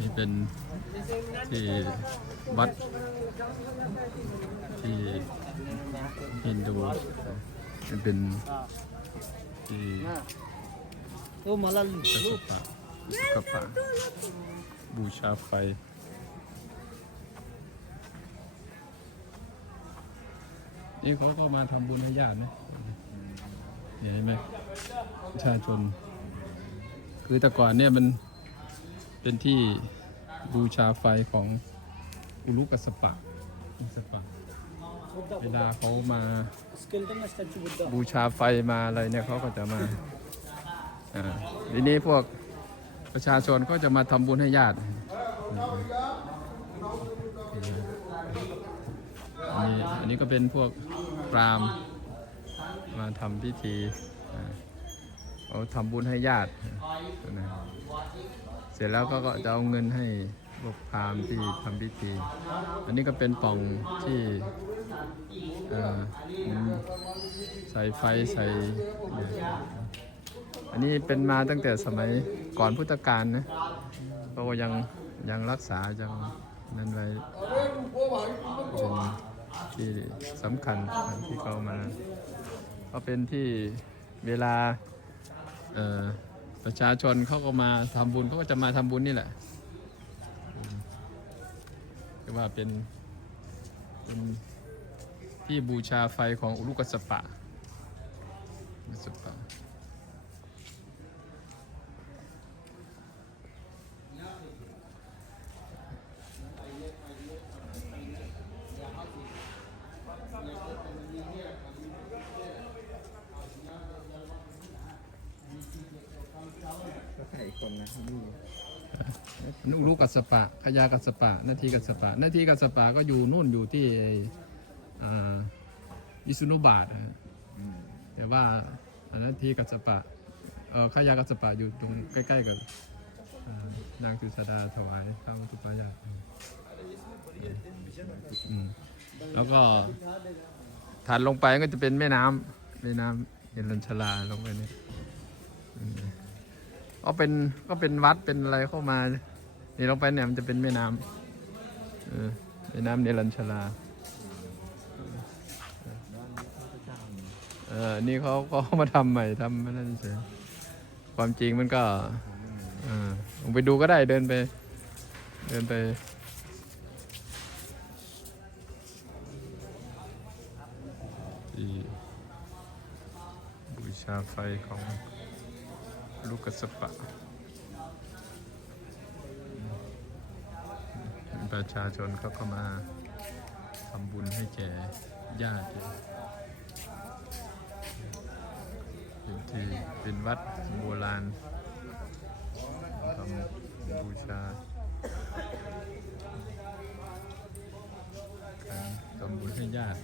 นี่เป็นที่วัดที่ฮินดูเป็นที่ตัสุปะสุกปะบูชาไฟนี่เขาก็มาทำบุญให้ญาตินะเห็นไหมประชาชน คือแต่ก่อนเนี่ยมัน เป็นที่บูชาไฟของอุลุกัสปะกัสปะเวลาเขามาบูชาไฟมาอะไรเนี่ยเขาก็จะมาอ่าทีนี้พวกประชาชนก็จะมาทำบุญให้ญาติอันนี้อันนี้ก็เป็นพวกพรามมาทำพิธี เขาทำบุญให้ญาตินะเสร็จแล้วก็จะเอาเงินให้พวกพราหมณ์ที่ทำพิธี อันนี้ก็เป็นป่องที่ใส่ไฟใส่ อันนี้เป็นมาตั้งแต่สมัยก่อนพุทธกาลนะก็ยังยังรักษายังนั้นไว้เป็นที่สำคัญที่เขามาก็เป็นที่เวลา ประชาชนเขาก็มาทำบุญเขาก็จะมาทำบุญนี่แหละเรียกว่าเป็นเป็นที่บูชาไฟของอุลุกัสปะกัสปะ ก็ใส่คนนะนี่นุรุกัสปะขยากัสปะ นาทีกัสปะ นาทีกัสปะก็อยู่นู่นอยู่ที่อิสุนุบาทนะแต่ว่านาทีกัสปะเออขยากัสปะอยู่ตรงใกล้ๆกับนางสุสดาถวายข้าวทุปายาแล้วก็ถัดลงไปก็จะเป็นแม่น้ำแม่น้ำเยลัญชลาลงไปนี่อืม ก็เป็นก็เป็นวัดเป็นอะไรเข้ามานี่ลงไปเนี่ยมันจะเป็นแม่น้ำเออแม่น้ำเนรัญชลาเออนี่เขาก็มาทำใหม่ทำไม่นั่นเฉยความจริงมันก็เออลงไปดูก็ได้เดินไป เดินไปบูชาไฟของ ลูกกระสปะ ประชาชนเขาก็มาทำบุญให้แก่ญาติเป็นที่เป็นวัดโบราณทำบูชาทำบุญให้ญาติ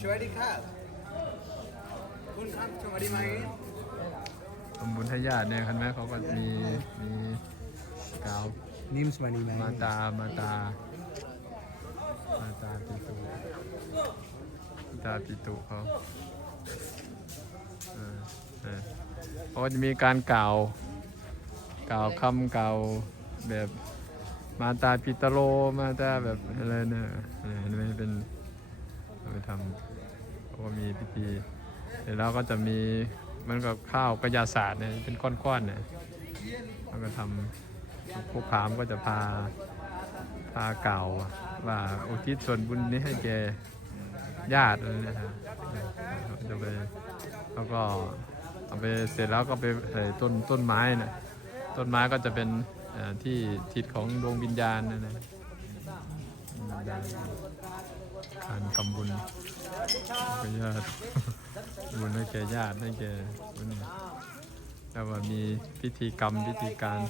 สวัสดีครับ คุณครับสวัสดีไหม ทำบุญให้ญาติเนี่ยคันแม่เขาก็มีมีกาวนิมส์มานีไหมมาตา มาตา มาตาปิตุมาตาปิตุเขาเออเออเขาก็จะมีการกล่าว กล่าวคำกล่าวแบบมาตาปิตโลมาตาแบบอะไรเนี่ยเออเห็นไหมเป็นเอาไปทำเขาก็มีพิธีเสร็จแล้วก็จะมี มันก็ข้าวกระยาศาสตร์เนี่ยเป็นก้อนๆเนี่ยมันก็ทำผู้พราหมณ์ก็จะพาพาเก่าว่าอุทิศส่วนบุญนี้ให้แกญาติอะไรนะครับจะไปแล้วก็เอาไปเสร็จแล้วก็ไปใส่ต้นต้นไม้นะต้นไม้ก็จะเป็นที่ทิศของดวงวิญญาณนะนะการทำบุญ ให้ญาติบุญให้แก่ญาติให้แก่บุญแล้วว่ามีพิธีกรรมพิธีการ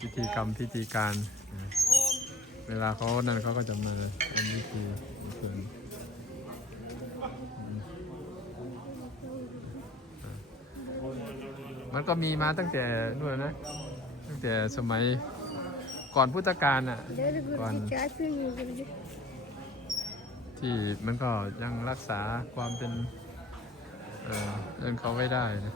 พิธีกรรมพิธีการ เวลาเขานั่นเขาก็จะมาทำพิธีส่วนมันก็มีมาตั้งแต่นู่นนะ ตั้งแต่สมัยก่อนพุทธกาลอะ Very good. One. ที่มันก็ยังรักษาความเป็น เออเรื่องเขาไว้ได้นะ